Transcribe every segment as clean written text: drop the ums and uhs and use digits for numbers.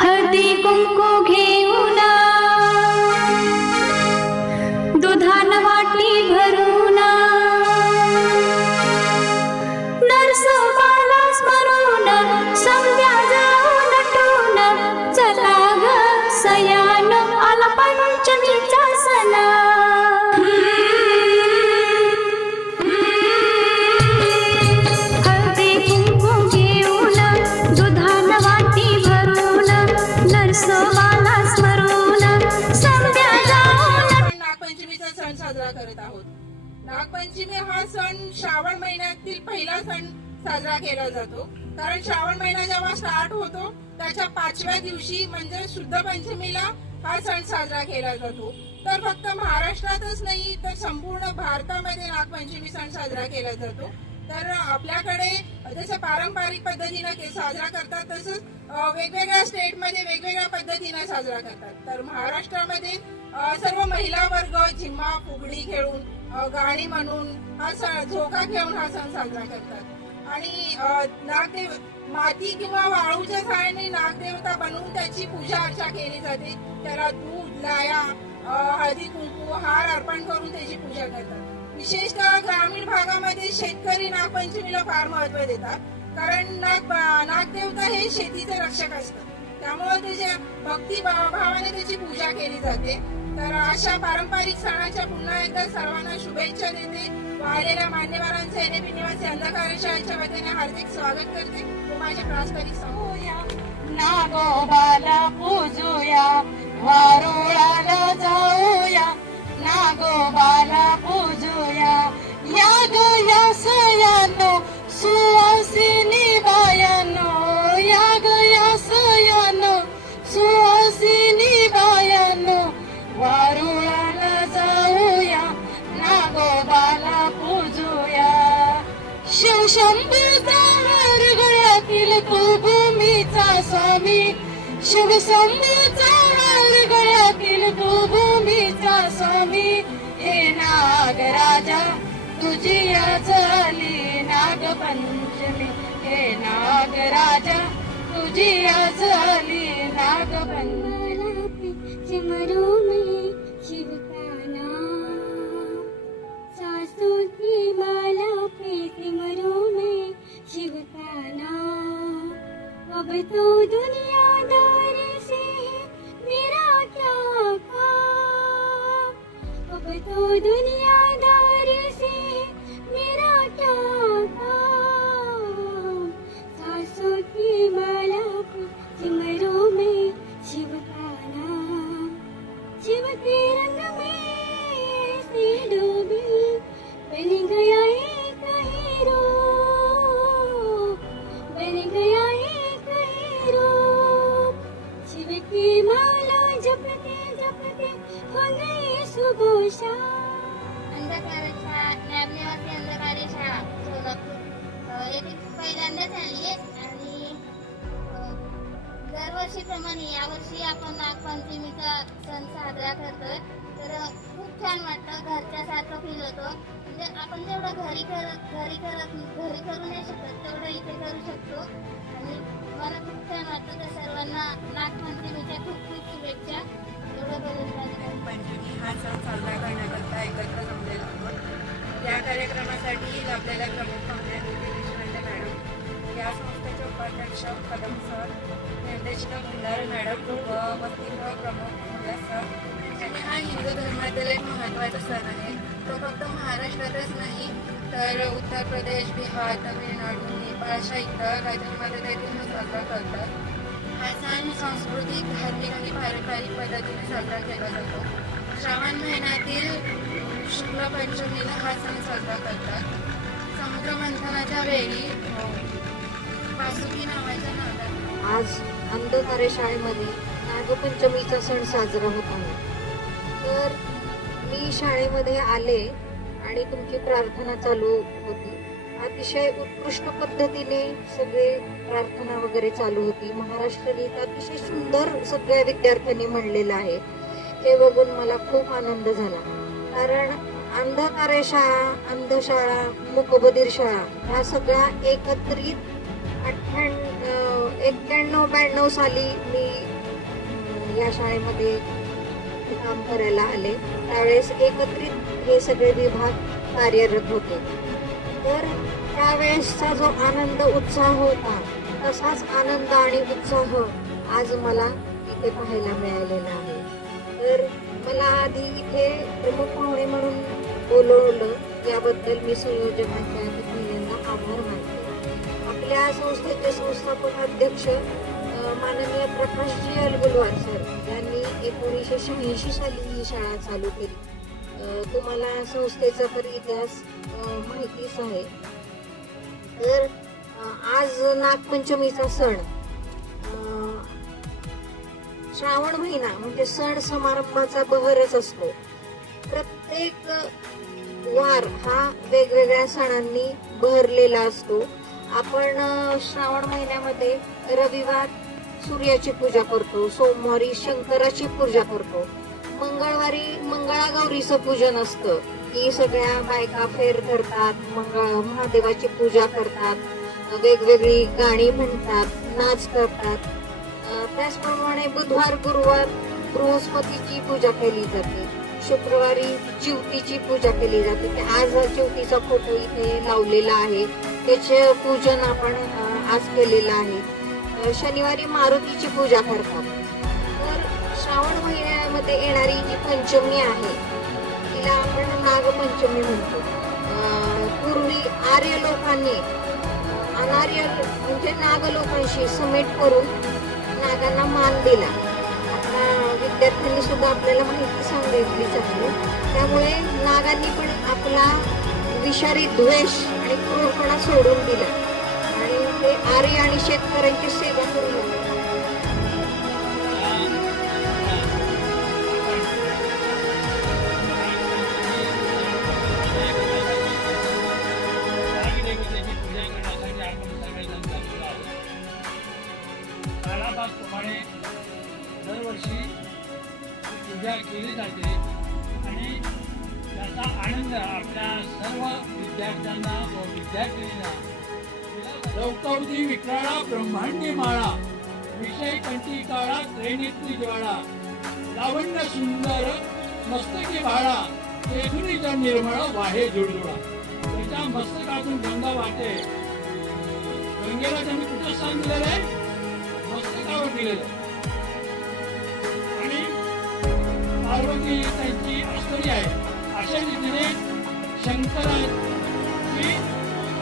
हळदी कुंकू घेऊन दुधान वाटी भरून नरसोबाला स्मरून संध्या जाऊन नटून चला ग सयान आला पंचमीचा सण हळदी कुंकू घेऊन दुधान वाटी भरून नरसोबाला स्मरून संध्या जाऊन नागपंचमीचा सण साजरा करत आहोत. नागपंचमी हा सण श्रावण महिन्यातील पहिला सण साजरा केला जातो. कारण श्रावण महिना जेव्हा स्टार्ट होतो त्याच्या 5व्या दिवशी म्हणजे शुद्ध पंचमीला हा सण साजरा केला जातो. तर फक्त महाराष्ट्रातच नाही तर संपूर्ण भारतामध्ये नागपंचमी सण साजरा केला जातो. तर आपल्याकडे जसं पारंपरिक पद्धतीने साजरा करतात तसंच वेगवेगळ्या स्टेटमध्ये वेगवेगळ्या पद्धतीने साजरा करतात. तर महाराष्ट्रामध्ये सर्व महिला वर्ग झिम्मा फुगडी खेळून गाणी म्हणून हा सण झोका खेळून हा सण साजरा करतात. आणि नागदेव माती किंवा वाळूच्या सहाय्याने नागदेवता बनवून त्याची पूजा अर्चा केली जाते. त्याला दूध लाया हळदी कुंकू हार अर्पण करून त्याची पूजा करतात. विशेषतः ग्रामीण भागामध्ये शेतकरी नागपंचमीला फार महत्व देतात. कारण नागदेवता हे शेतीचे रक्षक असतात. त्यामुळे त्याच्या भक्ती भावाने त्याची पूजा केली जाते. तर अशा पारंपरिक सणाच्या पुन्हा एकदा सर्वांना शुभेच्छा देते. आलेल्या मान्यवरांचे एनएपी निवासी अंधकार शाळेच्या वतीने हार्दिक स्वागत करते. व माझे प्रास्ताविक सांगूया. नागोबाला पूजूया वारुळाला जाऊया नागोबाला पूजूया या गया सयानो सुवासिनी बायानो या गया सयानो सुवासिनी बायानो वारुळाला जाऊया नागोबाला पूजूया शिवशंभूचा हार गळ्यातील तो भूमीचा स्वामी शिवशंभूचा हार गळ्यातील तो भूमीचा स्वामी हे नागराजा तुझी झाली नागपंचमी हे नागराजा तुझी झाली नागपंचमी सिमरू में शिव का नाम सासों की माला पे सिमरू में शिव का नाम अब तो दुनियादारी से मेरा क्या काम अब तो दुनियादारी से मेरा क्या काम सासों की माला पे सिमरू में शिव का नाम शिव के रंग में ऐसे डूबी बन गया एक हीरो बन गया एक हीरो शिव की माला जपते जपते हो गई सुबह शाम. अंधकार शाळा नॅबनिवासी अंधकारी शाळा सोलापूर येथे पहिल्यांदाच आली आहे आणि दरवर्षीप्रमाणे यावर्षी आपण नागपंचमीचा सण साजरा करतोय. तर खूप छान वाटतं. घरच्या सारखं फील होतं. म्हणजे आपण जेवढं घरी करू नाही शकत तेवढं इथे करू शकतो. आणि मला खूप छान वाटतं. तर सर्वांना नागपंचमीच्या खूप खूप शुभेच्छा. एवढं बोलून पंचमी हा सण साजरा करण्याकरता एकत्र जमलेलो आहोत. या कार्यक्रमासाठी आपल्याला प्रमुख पाहुणे देशपांडे मॅडम या संस्थेचे उपाध्यक्ष कदम सर निर्देशक भंडारे मॅडम व वसतिगृह प्रमुख मुला सर. आणि हा हिंदू धर्मातील एक महत्त्वाचा सण आहे. तो फक्त महाराष्ट्रातच नाही तर उत्तर प्रदेश बिहार तामिळनाडू नेपाळ अशा इतर राज्यांमध्ये देखील साजरा करतात. हा सण सांस्कृतिक धार्मिक आणि पारंपरिक पद्धतीने साजरा केला जातो. श्रावण महिन्यातील शुक्ल पंचमीला हा सण साजरा करतात. समुद्र मंथनाच्या वेळी वासुकी नावाच्या नावाने आज अंधकारे शाळेमध्ये नागपंचमीचा सण साजरा होत आहे. तर मी शाळेमध्ये आले आणि तुमची प्रार्थना चालू होती. अतिशय उत्कृष्ट पद्धतीने सगळे प्रार्थना वगैरे चालू होती. महाराष्ट्र गीत अतिशय सुंदर सगळ्या विद्यार्थ्यांनी म्हणलेलं आहे. हे बघून मला खूप आनंद झाला. कारण अंधकारे शाळा अंधशाळा मूकबधीर शाळा ह्या सगळ्या एकत्रित 91-92 साली मी या शाळेमध्ये काम करायला आले. त्यावेळेस एकत्रित हे सगळे विभाग कार्यरत होते. तर त्यावेळेसचा जो आनंद उत्साह होता तसाच आनंद आणि उत्साह आज मला इथे पाहायला मिळालेला आहे. तर मला आधी इथे प्रमुख पाहुणे म्हणून बोलवलं याबद्दल मी संयोजकांच्या पहिल्यांदा आभार मानते. आपल्या संस्थेचे संस्थापक अध्यक्ष माननीय प्रकाशजी अलगुलवार सर यांनी 1986 साली ही शाळा चालू केली. तुम्हाला संस्थेचा तर इतिहास माहितीच आहे. तर आज नागपंचमीचा सण, श्रावण महिना म्हणजे सण समारंभाचा बहरच असतो. प्रत्येक वार हा वेगवेगळ्या सणांनी बहरलेला असतो. आपण श्रावण महिन्यामध्ये रविवार सूर्याची पूजा करतो, सोमवारी शंकराची पूजा करतो, मंगळवारी मंगळागौरीचं पूजन असतं की सगळ्या बायका फेर धरतात, महादेवाची पूजा करतात, वेगवेगळी गाणी म्हणतात, नाच करतात. त्याचप्रमाणे बुधवार गुरुवार बृहस्पतीची पूजा केली जाते, शुक्रवारी चिवटीची पूजा केली जाते. आज चिवटीचा फोटो इथे लावलेला आहे, त्याचे पूजन आपण आज केलेलं आहे. शनिवारी मारुतीची पूजा करतात. तर श्रावण महिन्यामध्ये येणारी जी पंचमी आहे तिला आपण नागपंचमी म्हणतो. पूर्वी आर्य लोकांनी अनार्य म्हणजे नाग लोकांशी समेट करून नागांना मान दिला. आता विद्यार्थ्यांनी सुद्धा आपल्याला माहिती सांगितली जाते. त्यामुळे नागांनी पण आपला विषारी द्वेष आणि क्रूरपणा सोडून दिला आणि ते आर्य आणि शेतकऱ्यांची सेवा करू लागले. प्रमाणे दरवर्षी पूजा केली जाते आणि त्याचा आनंद आपल्या सर्व विद्यार्थ्यांना व विद्यार्थिनींना. लवकवती विक्राळा ब्रह्मांडी माळा, विषय कंठी काळा त्रेनेत्री ज्वाळा, लावण्य सुंदर मस्तकी भाळा, तेथुनीचा निर्मळ वाहे जुळजुळा. त्याच्या मस्तकातून गंगा वाहते. गंगेला त्यांनी कुठं स्थान दिलेलं आहे? मस्तकावर दिलेलं. आणि पार्वती त्यांची अष्टमी आहे. अशा रीतीने शंकराची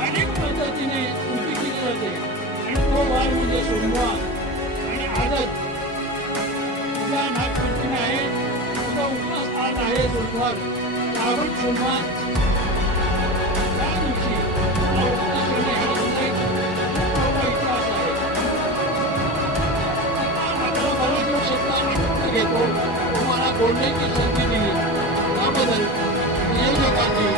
अनेक पद्धतीने स्तुती केली जाते. आणि तो वार म्हणजे सोमवार आणि आजच उद्या नागपंचमी आहे. तुझा उपवास आज आहे सोमवार, श्रावण सोमवार. त्या दिवशी हा उपवास करणे हा सुद्धा एक मोठा इतिहास आहे. आपला बरा दिवस शब्द घेतो. तुम्हाला बोलण्याची संधी दिली त्याबद्दल नियोजकांनी